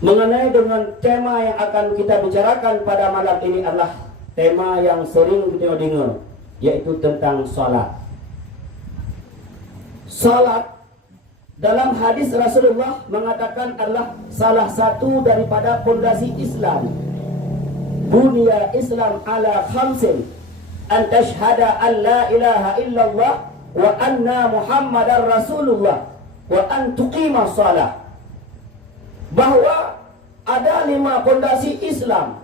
Mengenai dengan tema yang akan kita bicarakan pada malam ini adalah tema yang sering kita dengar, yaitu tentang salat. Salat dalam hadis Rasulullah mengatakan adalah salah satu daripada pondasi Islam. Bunya Islam ala khamsin, an tashhada an la ilaha illallah wa anna Muhammadar Rasulullah wa an tuqima salat. Bahwa ada 5 pondasi Islam,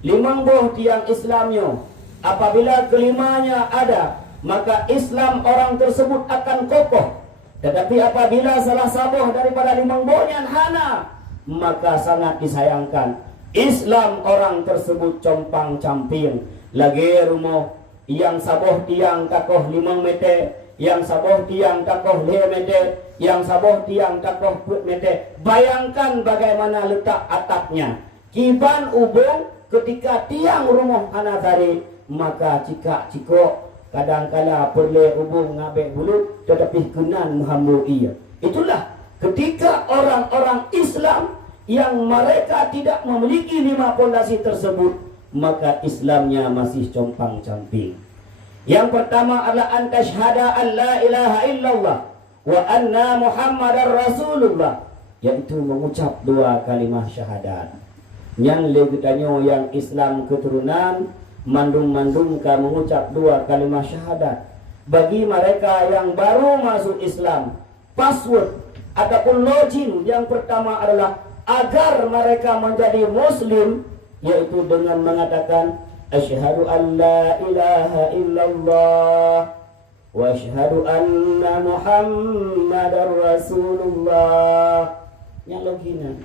5 buah tiang Islamnya. Apabila kelimanya ada, maka Islam orang tersebut akan kokoh. Tetapi apabila salah satu daripada 5 buahnya hana, maka sangat disayangkan, Islam orang tersebut compang camping. Lagi rumah yang saboh tiang takoh 5 meter, yang saboh tiang takoh 5 meter, yang saboh tiang takoh 4 meter. Bayangkan bagaimana letak atapnya. Kiban ubung ketika tiang rumah anak tadi, maka cikak-cikok kadang-kala perle ubung ngabek bulu, tetapi kenan menghambu ia. Itulah ketika orang-orang Islam yang mereka tidak memiliki 5 pondasi tersebut, maka Islamnya masih compang camping. Yang pertama adalah an tashhada an la ilaha illallah wa anna Muhammadar Rasulullah, yaitu mengucap 2 kalimah syahadat. Yang legetanya yang Islam keturunan mandung-mandung ka mengucap 2 kalimah syahadat. Bagi mereka yang baru masuk Islam, password ataupun login yang pertama adalah agar mereka menjadi Muslim, yaitu dengan mengatakan asyhadu an la ilaha illallah wa asyhadu anna Muhammadar Rasulullah. Yang loginan,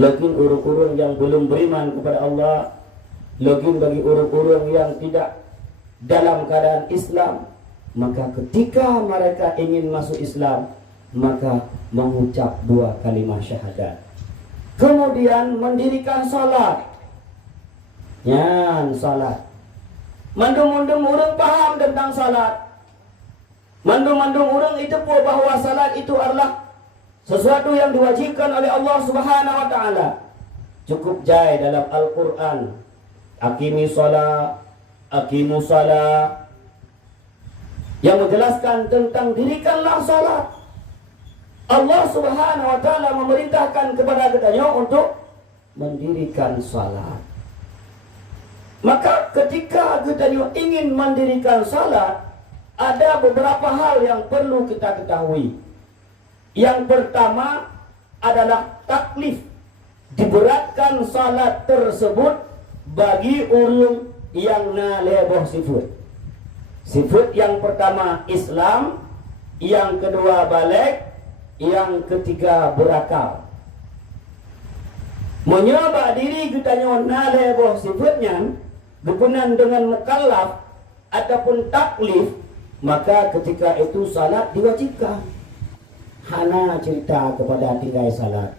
login urung-urung yang belum beriman kepada Allah, login bagi urung-urung yang tidak dalam keadaan Islam. Maka ketika mereka ingin masuk Islam, maka mengucap 2 kalimah syahadat. Kemudian mendirikan salat. Yan salat. Mandung-mandung orang paham tentang salat. Mandung-mandung orang itu pun bahawa salat itu adalah sesuatu yang diwajibkan oleh Allah Subhanahu wa taala. Cukup jai dalam Al-Quran, aqimi shalah, aqimu shalah, yang menjelaskan tentang dirikanlah salat. Allah Subhanahu wa taala memerintahkan kepada kitanya untuk mendirikan salat. Maka ketika kita ingin mendirikan salat, ada beberapa hal yang perlu kita ketahui. Yang pertama adalah taklif. Diberatkan salat tersebut bagi orang yang naleboh sifat. Sifat yang pertama Islam, yang kedua balik, yang ketiga berakal. Menyoba diri kita naleboh sifatnya berkenan dengan mukallaf ataupun taklif, maka ketika itu salat diwajibkan. Hana cerita kepada tinggal salat,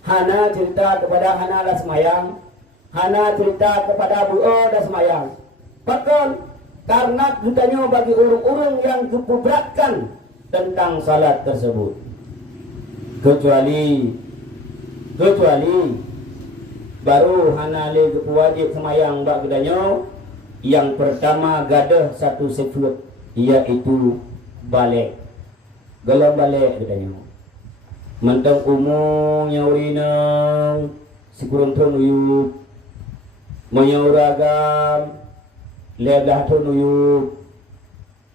hana cerita kepada hana dah semayang, hana cerita kepada buo dah semayang. Bahkan karena kitanya bagi orang-orang yang keberatkan tentang salat tersebut, kecuali baru hana le wajib semayang bak gedanya. Yang pertama gadah satu sifat, iaitu balik. Galau balik gedanya. Mentang umumnya urinang sikurun ton uyuk, menyauragam lelah ton uyuk,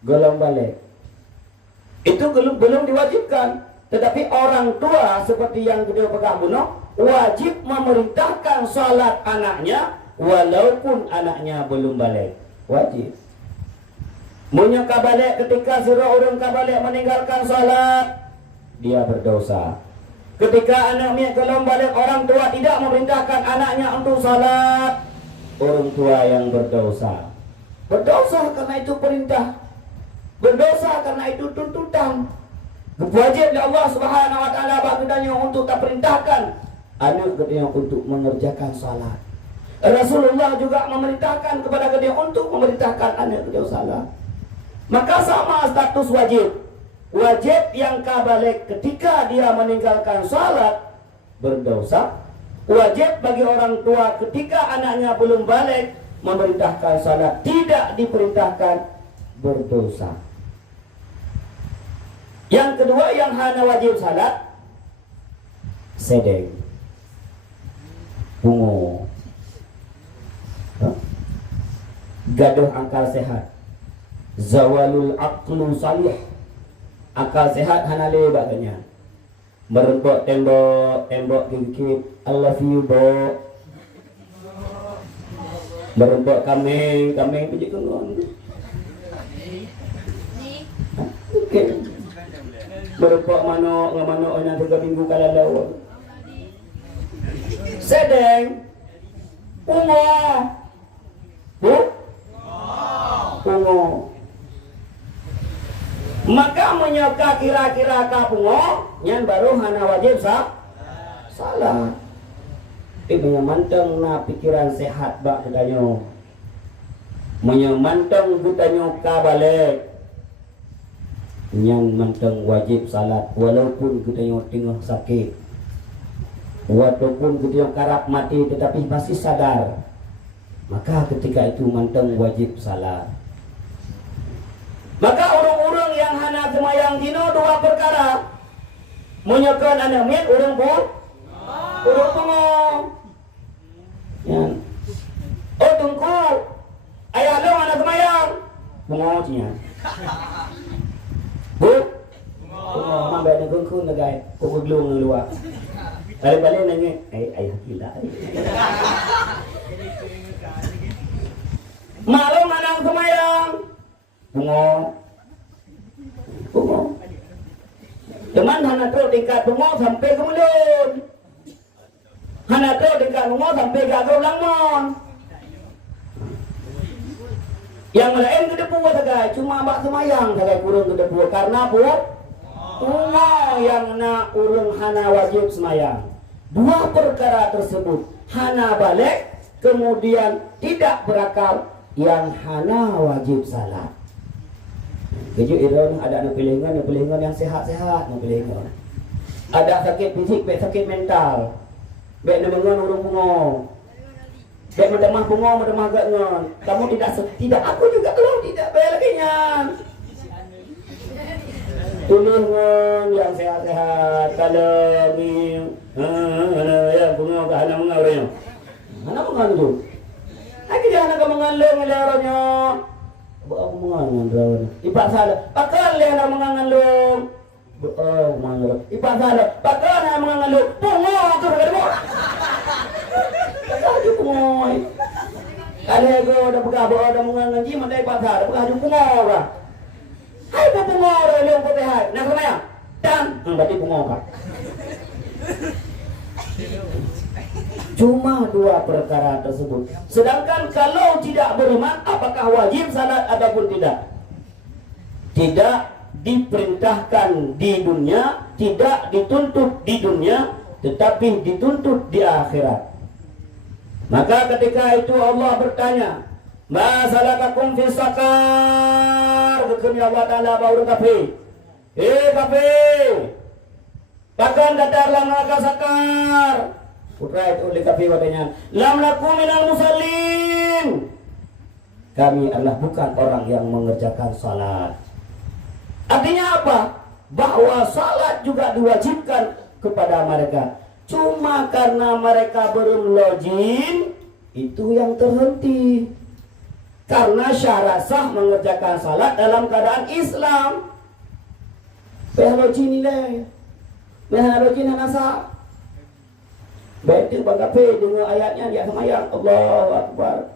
galau balik. Itu belum diwajibkan. Tetapi orang tua seperti yang kita pegang bunuh, wajib memerintahkan salat anaknya walaupun anaknya belum balik. Wajib. Munya kabalik ketika sira orang kabalik meninggalkan salat, dia berdosa. Ketika anaknya belum balik, orang tua tidak memerintahkan anaknya untuk salat, orang tua yang berdosa. Berdosa karena itu perintah. Berdosa karena itu tuntutan. Wajib Allah Subhanahu wa taala bagudanya untuk tak perintahkan anak dia untuk mengerjakan salat. Rasulullah juga memerintahkan kepada dia untuk memerintahkan anak dia salat. Maka sama status wajib. Wajib yang kabalik ketika dia meninggalkan salat, berdosa. Wajib bagi orang tua ketika anaknya belum balik memerintahkan salat, tidak diperintahkan berdosa. Yang kedua yang hana wajib salat, sedeng, bungo, gaduh akal sehat, zawalul aqlu salih, akal sehat hana lebaknya, merembok tembok gigit, I love you bo, merembok kambing puji kengon, oke, merembok mano nya 3 minggu kala lawan, sedeng, bungo, bungo. Maka menyoka kira-kira kapungo yang baru hana wajib salah. Ibu manteng na pikiran sehat bak kedanyo. Menyemanteng kutanyo kabalik. Yang manteng wajib salat walaupun kutanyo tengah sakit. Walaupun kutanyo karap mati tetapi masih sadar. Maka ketika itu manteng wajib salat. Maka orang-orang yang hana semayang dino 2 perkara. Menyokan anak mit orang pengong. Yan. Oh tungkul. Ayah lo anak semayang. Pengong cia. Bu. Pengong mambai nak kungkul na guys. Kau belum luar. Balik-balik nanya. Ayah gila. Malam anak semayang. Bungo. Teman hana terus tingkat bungo sampai ke mulut. Hana terus tingkat bungo sampai ke langmon. Yang lain ke depu sagai, cuma bak semayang sagai kurang ke depu karena bungo yang na urung hana wajib semayang. 2 perkara tersebut hana balik kemudian tidak berakal yang hana wajib salat. Keju iron ada pilihan yang sehat-sehat pilihan. Ada sakit fisik, sakit mental. Baik nemengan urung bungo. Baik mendemah bungo, mendemah gakngon. Kamu tidak aku juga kalau tidak bayar lagi nyan. Tulungan yang sehat-sehat kalau ni ya bungo ka hana mengaurnya. Hana mengandu. Lagi jangan ka mengalung ilaronyo. Aku mengangan rawan. Ipak salah. Pakal dia nak mengangan lu. Mengangan. Ipak salah. Pakal dia mengangan lu. Pungo tu dekat mu. Kaju pungo. Kalau aku dah pegang dah mengangan ji mandai ipak salah. Pegang pungo kah? Hai pungo dah lu putih hai. Nak sama ya? Dan berarti pungo kah? Cuma 2 perkara tersebut. Sedangkan kalau tidak beriman, apakah wajib salat ataupun tidak? Tidak diperintahkan di dunia, tidak dituntut di dunia, tetapi dituntut di akhirat. Maka ketika itu Allah bertanya, "Ma salakakum fi sakar?" Berkata Allah Ta'ala baru kafir. Kafir. Bahkan datarlah neraka sakar. Putra itu oleh kafir wadanya. Lam lakum minal musallin. Kami adalah bukan orang yang mengerjakan salat. Artinya apa? Bahwa salat juga diwajibkan kepada mereka. Cuma karena mereka belum login, itu yang terhenti. Karena syarat sah mengerjakan salat dalam keadaan Islam. Login nilai. Login anasa. Betul bang kafir dengan ayatnya dia semayang. Allahu Akbar.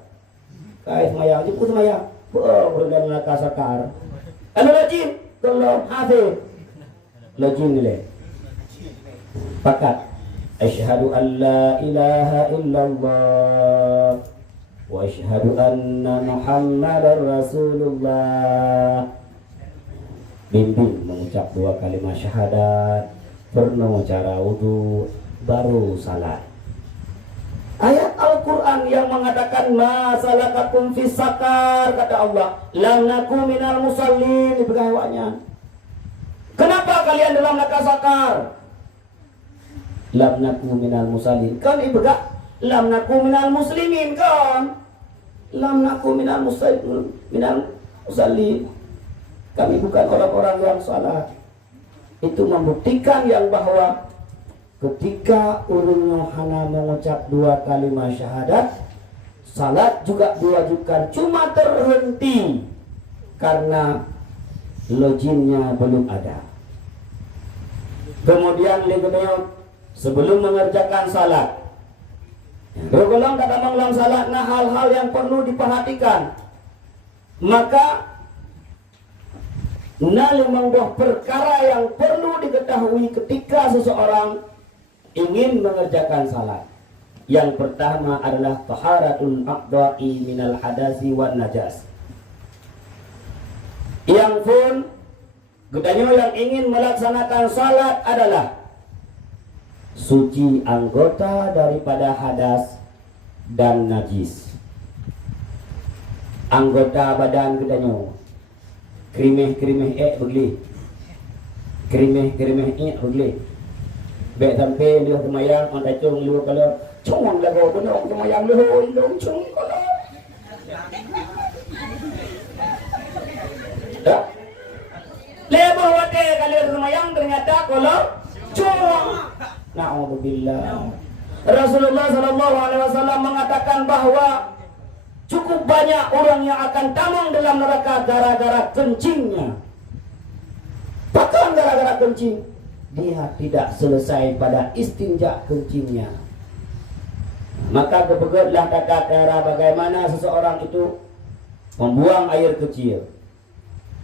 Kai semayang, jemput semayang. Berdan neraka sakar. Kalau login, kalau hafid. Login nilai. Pakat. Asyhadu an la ilaha illallah wa asyhadu anna Muhammadar Rasulullah. Bimbing mengucap 2 kalimat syahadat, pernah cara wudu, baru salat. Ayat Al-Quran yang mengatakan ma salakakum fis sakar, kata Allah, lam nakum minal musallin, dipegang awaknya. Kenapa kalian dalam neraka sakar? lam naku minal musallin. Kan ibu gak lam naku minal muslimin kan? Lam naku minal musallin. Kami bukan orang-orang yang salat. Itu membuktikan yang bahwa ketika urunnya hana mengucap 2 kalimat syahadat, salat juga diwajibkan, cuma terhenti karena lojinnya belum ada. Kemudian legeneo sebelum mengerjakan salat, golong kata menglang salat, nah hal-hal yang perlu diperhatikan. Maka nalimang perkara yang perlu diketahui ketika seseorang ingin mengerjakan salat. Yang pertama adalah taharatul aqda'i minal hadasi wan najas. Yang pun gedanya yang ingin melaksanakan salat adalah suci anggota daripada hadas dan najis. Anggota badan gedanya krimeh begli, krimeh begli. Bek sampai lihat semayang, orang cung lihat kalau cung lagu benar semayang lihat cung kalau. Dah. Lepas wate kalau semayang ternyata kalau cung. Na'udzubillah. Rasulullah sallallahu alaihi wasallam mengatakan bahwa cukup banyak orang yang akan tamang dalam neraka gara-gara kencingnya. Bahkan gara-gara kencing, dia tidak selesai pada istinja kencingnya. Maka kebegadlah kata cara bagaimana seseorang itu membuang air kecil.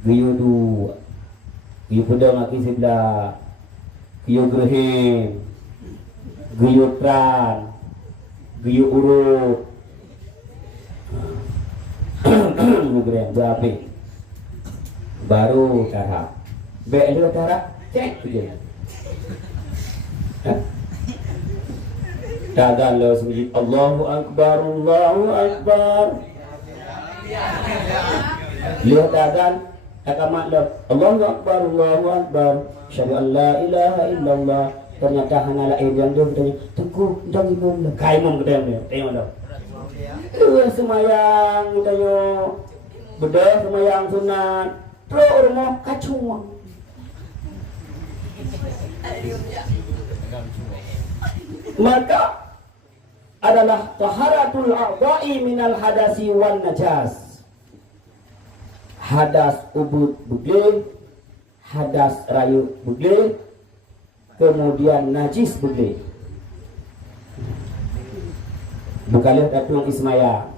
Giyu dua, giyu pedang aki sebelah, giyu gerhim, giyu tran, giyu urut. Nugren berapi baru tahap belu tahap cek je dagan lo sendiri Allahu Akbar lihat dagan akamat lo Allahu Akbar syahadu an la ilaha illallah ternyata hana lain yang dia bertanya tunggu jangan imam lo kai imam kita yang tengok lo semayang tayo bedah semayang sunat pro rumah kacung maka adalah taharatul a'dha'i minal hadasi wan najas. Hadas ubud bugil, hadas rayu bugil, kemudian najis bugil. Bukalah datung ismaya.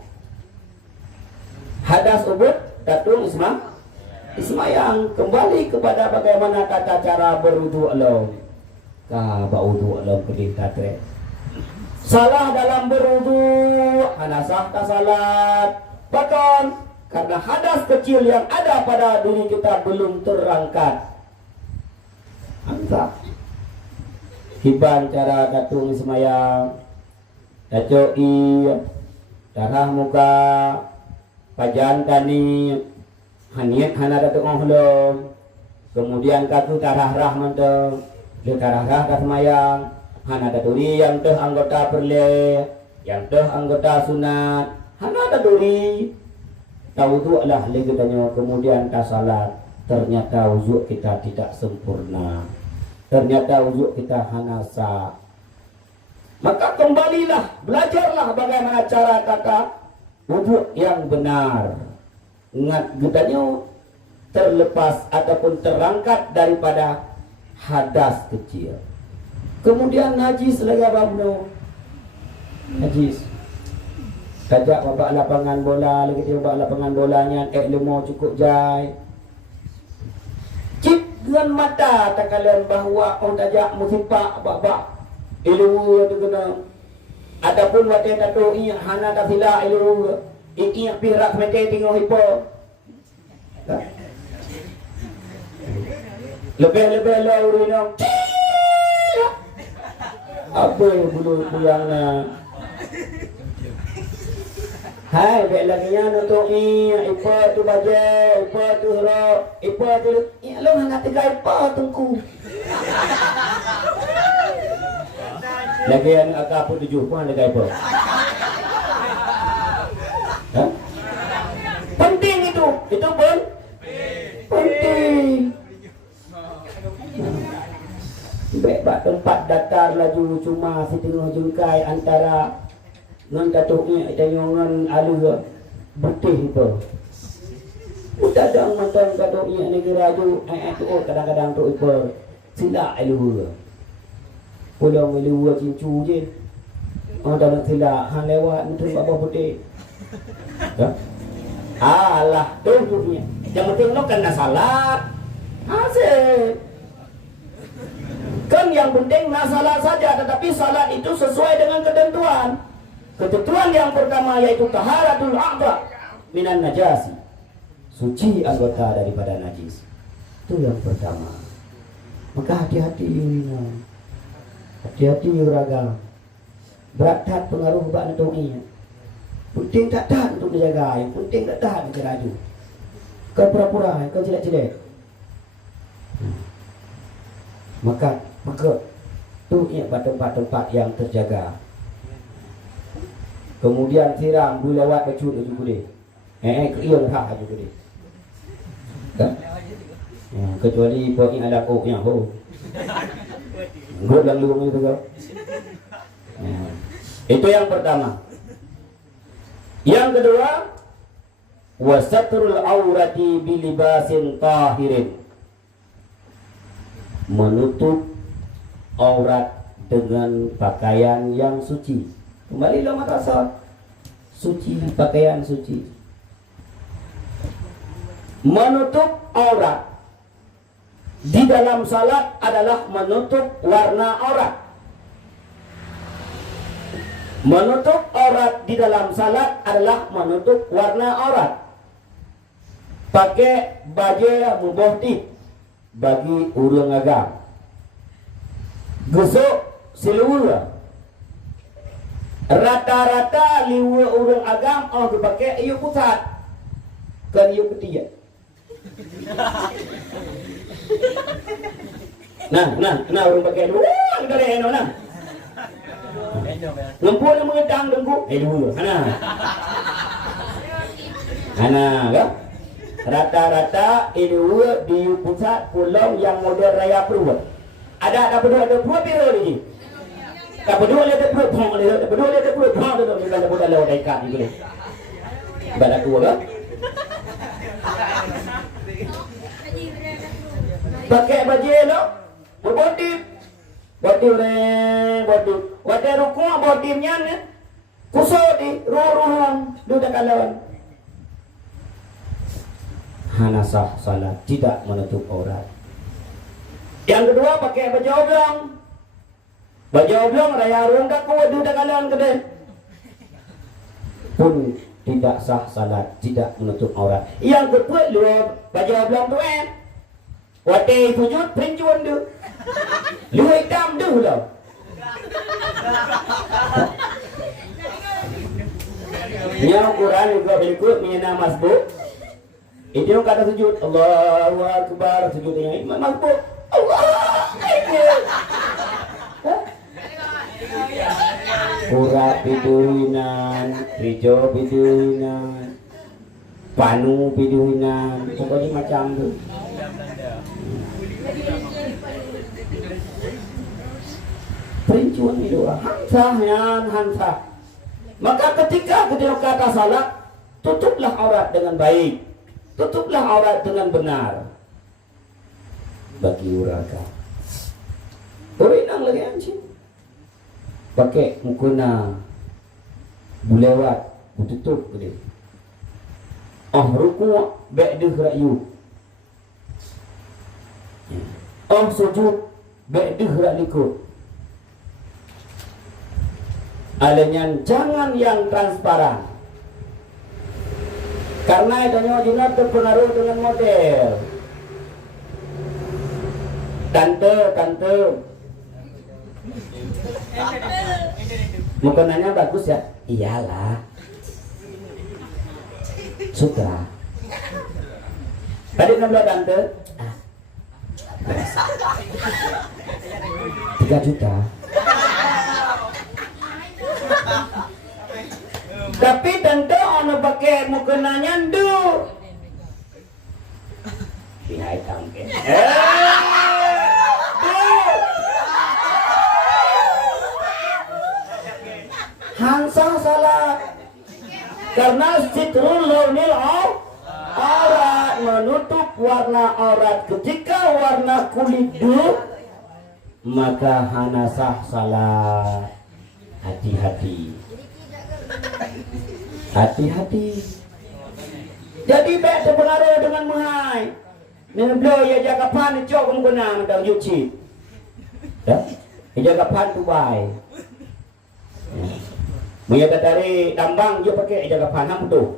Hadas ubud datung ismayang. Kembali kepada bagaimana tata cara berwudu lo. Ka baudu lo kedih tatre. Salah dalam berwudu, hanasah ta salat. Bahkan karena hadas kecil yang ada pada diri kita belum terangkat. Angkat. Kiban cara datung ismayang. Dacoi darah muka pajan tani haniat hana datuk ohlom kemudian katu darah rahmantong le darah rah kasmayang hana daturi yang teh anggota perle yang teh anggota sunat hana daturi tahu tu lah le katanya kemudian ta salat ternyata wudhu kita tidak sempurna ternyata wudhu kita hana sah. Maka kembalilah, belajarlah bagaimana cara tata wudhu yang benar. Ingat getanya terlepas ataupun terangkat daripada hadas kecil. Kemudian najis lagi abang najis. Kajak bapak lapangan bola, lagi dia bapak lapangan bolanya, lemo cukup jai. Cip dengan mata tak kalian bahawa orang tajak musipak bapak. Ilu tu kena adapun wate tato iya hana ta sila ilu iya pirak mete tengok hipo lebih laurino apa bulu buyangna hai bek lagi nya untuk iya ipo tu baje ipo tu hero ipo tu iya lo hana tiga ipo tungku Lagi yang agak apa 7 pun ada gaya apa? Hah? Penting itu pun penting. Bebak tempat datar laju cuma setengah jengkai antara ngan datuknya dengan alu putih itu. Kadang mantan datuknya negara tu tu kadang-kadang tu itu silap alu. Pulang alu cincu je. Dalam silap han lewat tu apa putih. Alah tu punya. Yang penting lo kena salat. Asyik. Kan yang penting masalah saja, tetapi salat itu sesuai dengan ketentuan. Ketentuan yang pertama yaitu taharatul a'dha minan najasi. Suci anggota daripada najis. Itu yang pertama. Maka hati-hati urinan. Hati-hati uraga. Berat pengaruh bak nentukinya. Penting tak tahan untuk dijaga, yang penting tak tahan untuk raju. Kau pura-pura, kau jelek-jelek. Maka tu tempat-tempat yang terjaga. Kemudian siram dulu lewat becut itu boleh. Keiang hak aja boleh. Kan? Kecuali kau ini ada kok yang ho. Ngod lang luang itu kau. Itu yang pertama. Yang kedua, wasatrul aurati bilibasin tahirin. Menutup aurat dengan pakaian yang suci. Kembali dalam mata suci, pakaian suci. Menutup aurat di dalam salat adalah menutup warna aurat. Menutup aurat di dalam salat adalah menutup warna aurat. Pakai baju mubohtib bagi urang agam. Gesuk siluwa. Rata-rata liwa urang agam dipakai iu pusat. Kan iu ketiga. Nah urang pakai dulu. Dari eno nah. Lempu yang mengedang lempu. Dulu. Ana kan? Rata-rata ini di pusat pulau yang model raya Perua. Ada berdua biru ni. Kalau berdua ada berdua tu bila budak lawan dekat ni boleh. Badak dua kan? Pakai baju lo, berbodi. Bodi rukuk bodinya ni. Kusuk di ruang duduk lawan. Hanasah salat tidak menutup aurat. Yang kedua pakai baju oblong. Baju oblong raya rondak kuat duduk kalian kedai. Pun tidak sah salat, tidak menutup aurat. Yang kedua luar baju oblong tu Wate sujud perincuan tu. Luar hitam tu lah. Yang Quran juga berikut mina masbuk. Itu yang kata sujud Allahu Akbar, sujud dengan imam masbuk Allah Akbar. Pura biduinan, hijau biduinan, panu biduinan, pokoknya macam tu. Perincuan itu hansa. Maka ketika kata salat, tutuplah aurat dengan baik. Tutuplah aurat dengan benar. Bagi uraga. Urinang lagi anjing. Pakai mukuna bulewat, tutup dia. Ruku' ba'dah ra'yu. Sujud ba'dah ra'likut. Alenyan jangan yang transparan. Karena adanya junab terpengaruh dengan model. Tante. Mukenanya bagus ya? Iyalah. Sutra. Tadi nambah tante? 3 juta. Tapi tentu ono pakai mukena nyandu. Pihai tangke. Hansah salah. Karena sitrul launil aurat, menutup warna aurat. Ketika warna kulit duk, maka hanasah salah. Hati-hati. Hati-hati. Jadi baik terpengaruh dengan muhai. Nene beliau ya jaga pan cok menggunakan dan yuci. Ya, jaga pan tu baik. Maya dari tambang dia pakai jaga pan ham tu.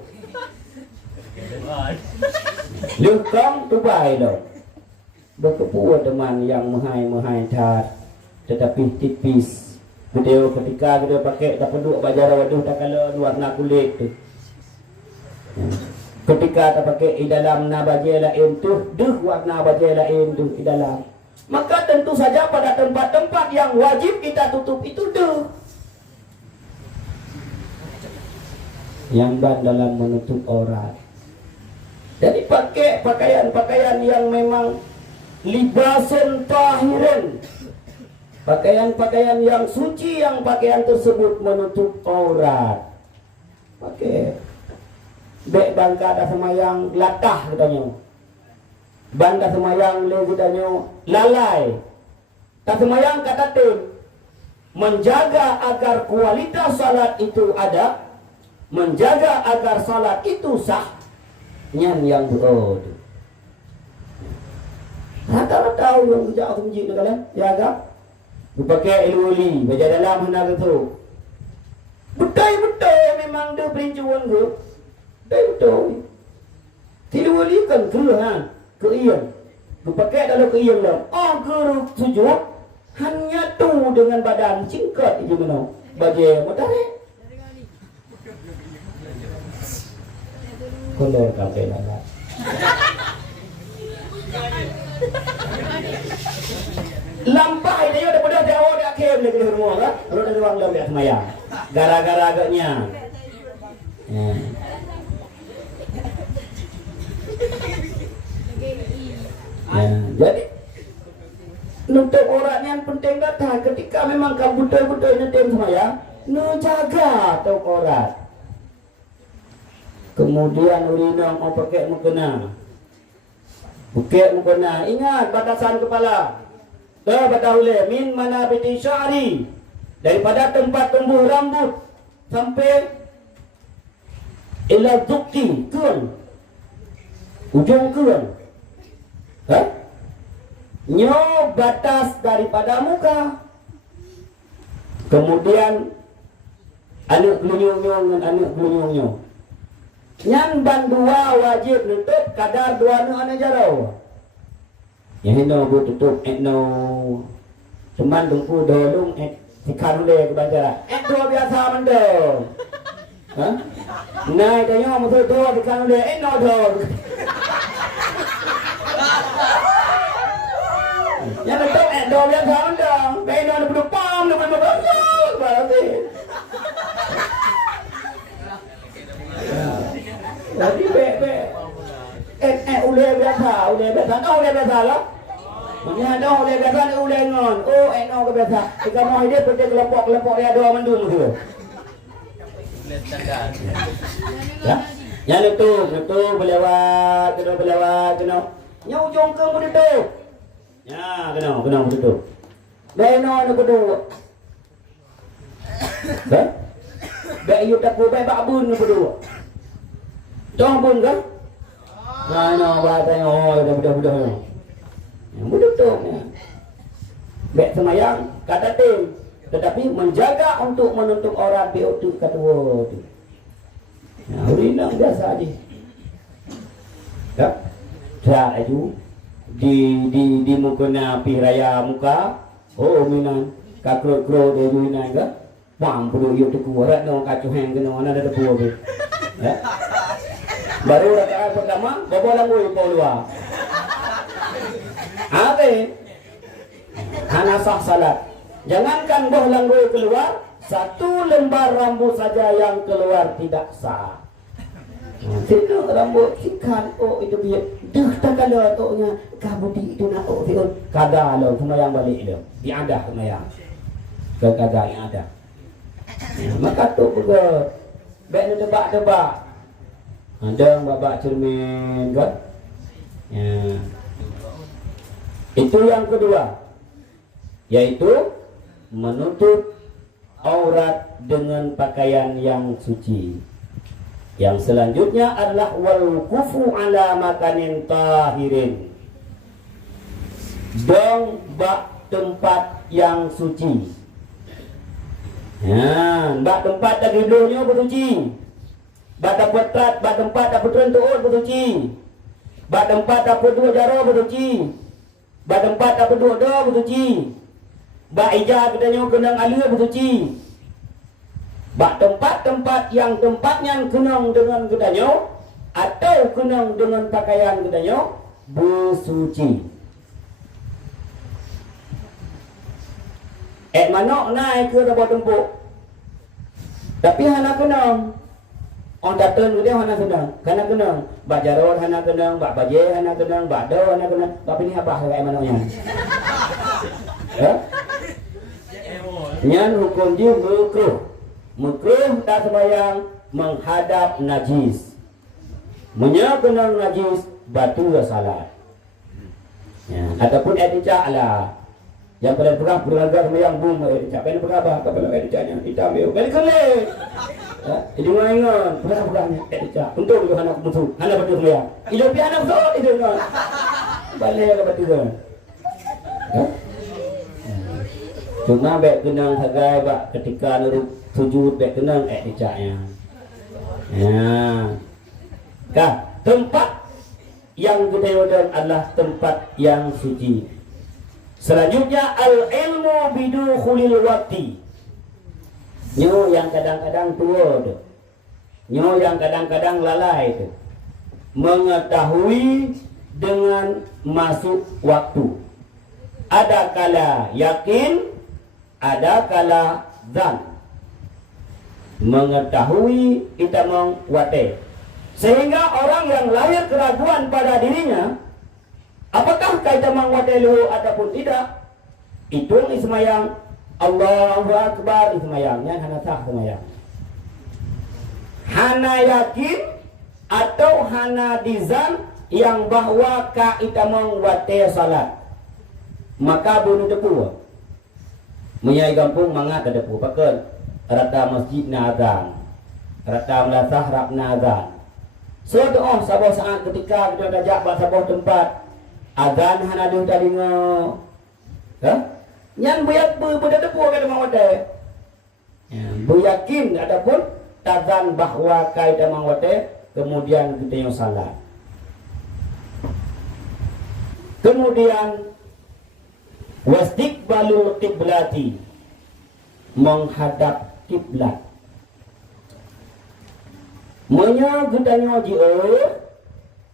Lukang tu baik dah. Berkepuas teman yang muhai tat, tetapi tipis. Video ketika kita pakai tak penduk bajar waduh tak kala warna kulit tu. Ketika tak pakai di dalam na baju lain tu, warna baju lain tu di dalam. Maka tentu saja pada tempat-tempat yang wajib kita tutup itu yang ban dalam menutup aurat. Jadi pakai pakaian-pakaian yang memang libasun tahirin. Pakaian-pakaian yang suci, yang pakaian tersebut menutup aurat. Pakai bek bangka ada semayang latah katanya. Banda semayang le katanya lalai. Tak semayang kata tim. Menjaga agar kualitas salat itu ada, menjaga agar salat itu sah. Nyan yang betul. Rata-rata yang kerja ke masjid tu kalian, ya agak pakai ilmu baca dalam hendak tu. Betul memang dia perincuan tu. Betul. Ilmu kan ke iyan. Pakai dalam ke iyan lah. Ke sujud hanya tu dengan badan singkat je mana. Baca mutarik. Kolor kafe lala. Lampai dia daripada jauh dah kem lagi rumah kan. Kalau ada ruang dalam dia semayang. Gara-gara agaknya. Jadi nutup auratnya penting datang ketika memang kamu betul-betul nanti semayang, jaga tau aurat. Kemudian urina mau pakai mukena. Pakai mukena. Ingat batasan kepala. Batahule min mana biti syari. Daripada tempat tumbuh rambut sampai ila dukti kun. Ujung kun. Nyo batas daripada muka. Kemudian anak menyung-nyung. Yang bandua wajib nutup kadar dua anak jarau. Yang hino bu tutup no cuman dengku dolung ikan le ke baca. Dua biasa mendo. Nai tanya musuh dua ikan le no dol. Yang nutup dua biasa mendo. Kain no duduk pam duduk berapa. Jadi ule biasa lah. Mana ule biasa ni ule ngon. No ke biasa. Jika mau hidup pada kelompok dia dua mendung tu. Ya. Yang itu berlewat, kena. Yang ujung ke bertutup. Ya, kena bertutup. Beno ada kedua. Kan? Baik you tak baik babun kedua. Tong pun kan? Nah, bahasa dah. Yang mudah tu. Baik semayang kata tim, tetapi menjaga untuk menutup aurat BO2 kedua tu. Nah, urina biasa aja. Tak? Tak itu di mukena pi raya muka. Minan kakrot-krot dia minan ke? Pam perlu yo tu kuat no kacuheng kena ada depu be. Ya. Baru rakaat pertama bobo langui polua. Apa? Hanasah salat. Jangankan boh langui keluar, satu lembar rambut saja yang keluar tidak sah. Sino rambut sikat itu dia. Dah tak kalau toknya kabudi itu nak itu kada lo semayang balik dia. Diadah semayang. Kada yang ada. Maka tu juga baik debak-debak. Ada babak cermin kan? Ya. Itu yang kedua, yaitu menutup aurat dengan pakaian yang suci. Yang selanjutnya adalah wal kufu ala makanin tahirin. Dong bak tempat yang suci. Ya, bak tempat lagi dulunya bersuci. Bak tempat, bak tempat dapat rentuut bersuci. Bak tempat dapat dua jaro bersuci. Bak tempat dapat dua do bersuci. Bak ija kedanya kenang alia bersuci. Bak tempat-tempat yang tempatnya kenang dengan kedanya atau kenang dengan pakaian kedanya bersuci. Manok naik ke dapat tempuk. Tapi hana kenang. On datang ke dia hana kenang. Hana kenang. Bak jarod hana kenang, bak baje hana kenang, bak do hana kenang. Tapi ni apa kayak manoknya? Ya? Nyan hukum dia makruh. Makruh tak sembahyang menghadap najis. Kenang najis batul salat. Ya, ataupun etika lah. Yang pada pegang berlanggar sembahyang bum etika. Pada pegang apa? Kepala etikanya hitam biru. Kali kelih. Ya, jadi mainan pegang-pegangnya etika. Untuk juga anak musuh. Anak betul sembahyang. Hidup dia anak betul itu kan. Balik ke betul. Ya. Cuma baik kenang sagai bak ketika nurut sujud baik kenang etikanya. Ya. Kah, tempat yang kedua adalah tempat yang suci. Selanjutnya al-ilmu bidukhulil waqti. Nyo yang kadang-kadang tua tu. Nyo yang kadang-kadang lalai tu. Mengetahui dengan masuk waktu. Ada kala yakin, ada kala zan. Mengetahui kita mengwate. Sehingga orang yang lahir keraguan pada dirinya, apakah kita mengwate luhu ataupun tidak, itu ismayang Allahu Akbar ismayangnya hana sah ismayang. Hana yakin atau hana dizan yang bahwa kita mengwate salat, maka bunuh depu. Menyai kampung mangat ada depu pakai rata masjid na azan, rata melasah rap na azan. So doa sabah saat ketika kita dajak buat sabah tempat azan hana ada talinga. Ha? Yang berada depu kada mau ada. Ya, beryakin adapun tazan bahwa kaidah mangwate kemudian kita yang salat. Kemudian wastiqbalul qiblati, menghadap kiblat. Menyagutanya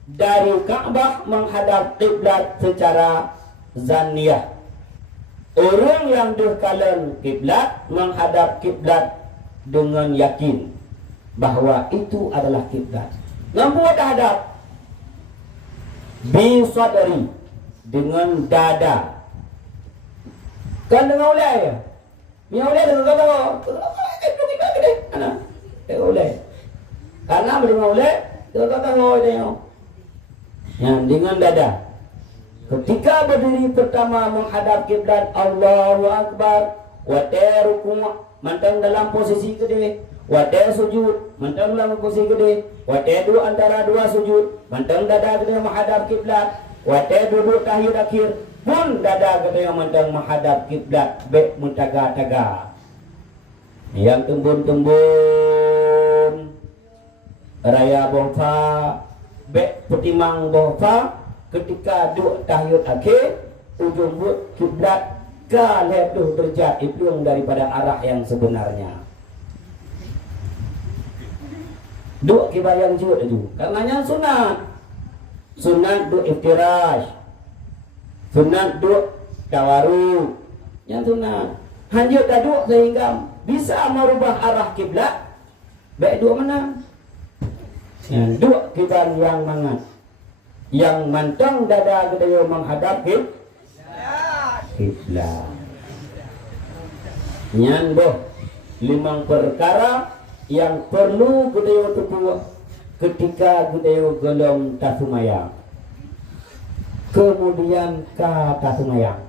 dari Ka'bah menghadap kiblat secara zaniyah. Orang yang berkalan kiblat menghadap kiblat dengan yakin bahwa itu adalah kiblat. Nampu hadap bi sadri, dengan dada. Kan dengan ulai. Ni ulai dengan kata kita gede. Ana. Ulai. Karena dengan ulai kita kata dia. Yang dengan dada. Ketika berdiri pertama menghadap kiblat, Allahu Akbar, wa ruku' mantang dalam posisi gede, wa sujud mantang dalam posisi gede, wa antara dua sujud mantang dada gede menghadap kiblat, wa duduk tahiyat akhir pun dada gede mantang menghadap kiblat, baik mentaga-taga. Yang tembun-tembun raya bofa, baik petimang bofa. Ketika duduk tahiyat akhir, ujung kiblat ke lepas derajat itu daripada arah yang sebenarnya. Duduk kibayang juga itu. Karenanya sunat. Sunat duduk iftirash. Sunat duduk tawaru. Yang sunat. Hanya duduk sehingga bisa merubah arah kiblat, baik dua mana? Dua kita yang mangat, yang mantang dada kita menghadap kiblat. Nyamboh 5 perkara yang perlu kita tubuh ketika kita gelom tasumayang. Kemudian kata semayang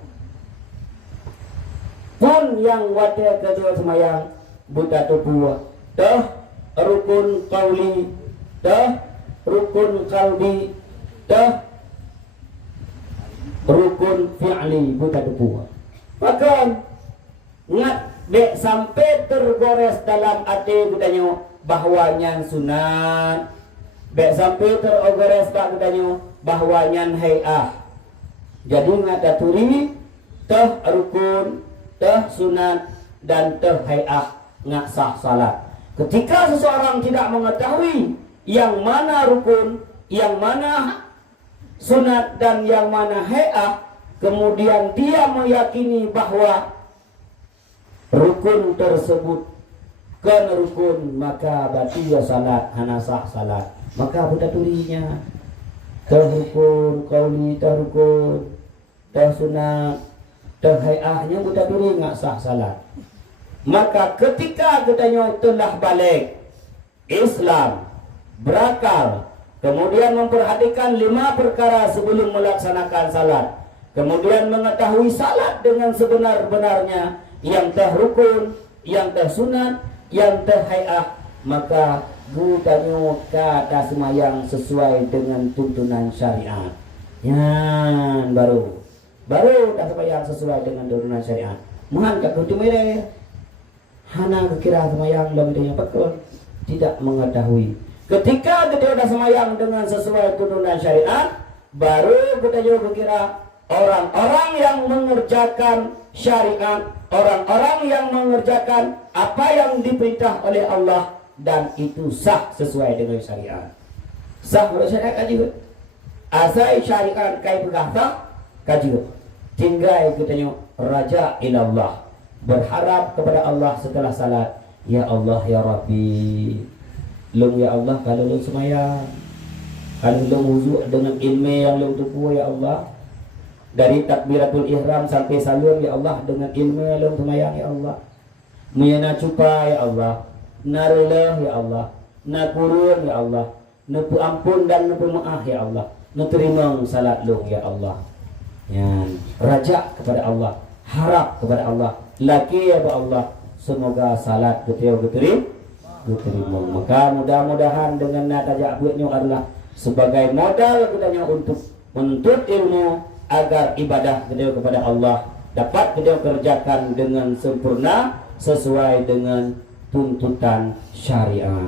pun yang wadah kedua semayang buta tubuh dah rukun qauli, dah rukun qalbi, dah rukun fi'li buta tubuh. Bahkan ngat dek sampai tergores dalam hati kudanya bahwanya sunat, dek sampai tergores tak kudanya bahwanya hay'ah. Jadi ngataturi teh rukun, teh sunat, dan teh hay'ah ngak sah salat. Ketika seseorang tidak mengetahui yang mana rukun, yang mana sunat, dan yang mana hay'ah, kemudian dia meyakini bahwa rukun tersebut kan rukun, maka batil salat, hana sah salat. Maka buta tulinya terrukun qauli, terrukun, tersunat, terhayahnya buta tuli nggak sah salat. Maka ketika katanya telah balik Islam, berakal, kemudian memperhatikan 5 perkara sebelum melaksanakan salat, kemudian mengetahui salat dengan sebenar-benarnya, yang terrukun, yang tersunat, yang terhayah, maka bukannya kata semayang sesuai dengan tuntunan syariat. Yan baru tak semayang sesuai dengan tuntunan syariat. Mengangkat kunci mere, hana kira semayang dalam dunia pekon, tidak mengetahui. Ketika kita sudah semayang dengan sesuai tuntunan syariat, baru kita juga kira orang-orang yang mengerjakan syariat, orang-orang yang mengerjakan apa yang diperintah oleh Allah, dan itu sah sesuai dengan syariat. Sah oleh syariat kaji. Asai syariat kai berkata kaji. Tinggal katanya raja ilallah, berharap kepada Allah setelah salat. Ya Allah ya Rabbi, lung ya Allah kalau lung semayang, kalau lung wudu dengan ilmu yang lung tupu ya Allah, dari takbiratul ihram sampai salam ya Allah dengan ilmu yang lung semayang ya Allah. Muyana cupa ya Allah, narulah ya Allah, nakurun ya Allah, nepu ampun dan nepu maaf ya Allah, neterima salat lu ya Allah. Yan, raja kepada Allah, harap kepada Allah, laki ya Allah, semoga salat diterima. Maka mudah-mudahan dengan nataja buatnya adalah sebagai modal kitanya untuk menuntut ilmu agar ibadah kita kepada Allah dapat kita kerjakan dengan sempurna sesuai dengan tuntutan syariat.